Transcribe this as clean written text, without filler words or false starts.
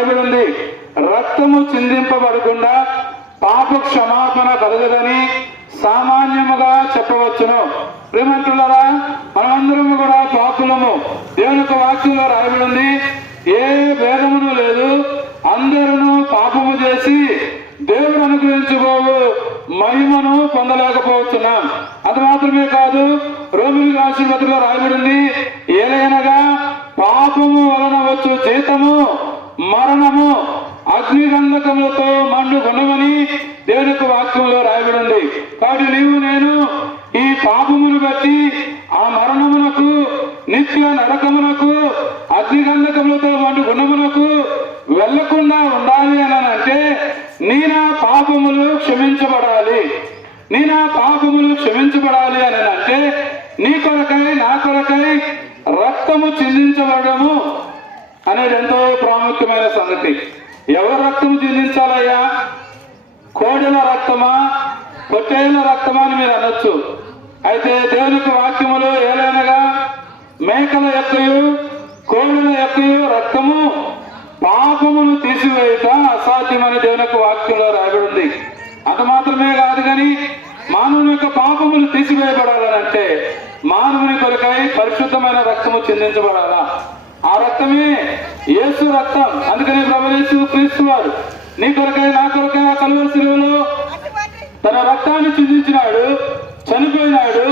రాయబడి ఉంది, రక్తము చిందింపబడకుండా పాప క్షమాపణ కలగదని సామాన్యముగా చెప్పవచ్చును. ప్రియమంతులారా, మనమందరము కూడా పాపులము. దేవుని యొక్క వాక్యంలో రాయబడి ఉంది, ఏ భేదమును లేదు, అందరూ పాపము చేసి దేవుడు అనుగ్రహించుకోవు మహిమను పొందలేకపోతున్నాం. అది మాత్రమే కాదు, రోమిలికి రాసిన పత్రికలో రాయబడింది, ఏలైనగా పాపము వలన వచ్చు జీతము మరణము, అగ్నిగంధకములతో మండు గుణమని దేవుని యొక్క వాక్యంలో రాయబడింది. కాబట్టి నీవు నేను ఈ పాపమును బట్టి ఆ మరణమునకు, నిత్య నరకమునకు, అగ్నిగంధకములతో మండు గుణమునకు వెళ్లకుండా ఉండాలి అని అంటే నీ నా పాపములు క్షమించబడాలి. నీ నా పాపములు క్షమించబడాలి అని అంటే నీ కొరకై నా కొరకై రక్తము చిందించబడము అనేది ఎంతో ప్రాముఖ్యమైన సంగతి. ఎవరు రక్తము చిందించాలయ్యా? కోడెల రక్తమా, పొట్టేళ్ల రక్తమా అని మీరు అనొచ్చు. అయితే దేవుని యొక్క వాక్యములో ఏలైనగా మేకల యొక్కయు కోడెల యొక్కయు రక్తము పాపమును తీసివేయుట అసాధ్యమని దేవుని యొక్క వాక్యంలో రాయబడింది. అంత మాత్రమే కాదు, కానీ మానవుని యొక్క పాపములు తీసివేయబడాలంటే మానవుని కొరకై పరిశుద్ధమైన రక్తము చిందించబడాలా. ఆ రక్తమే యేసు రక్తం. అందుకని ప్రభువు యేసు క్రీస్తు వారు నీ కొరకై నా కొరకై ఆ కలువరి శిలువలో తన రక్తాన్ని చిందించినాడు, చనిపోయినాడు.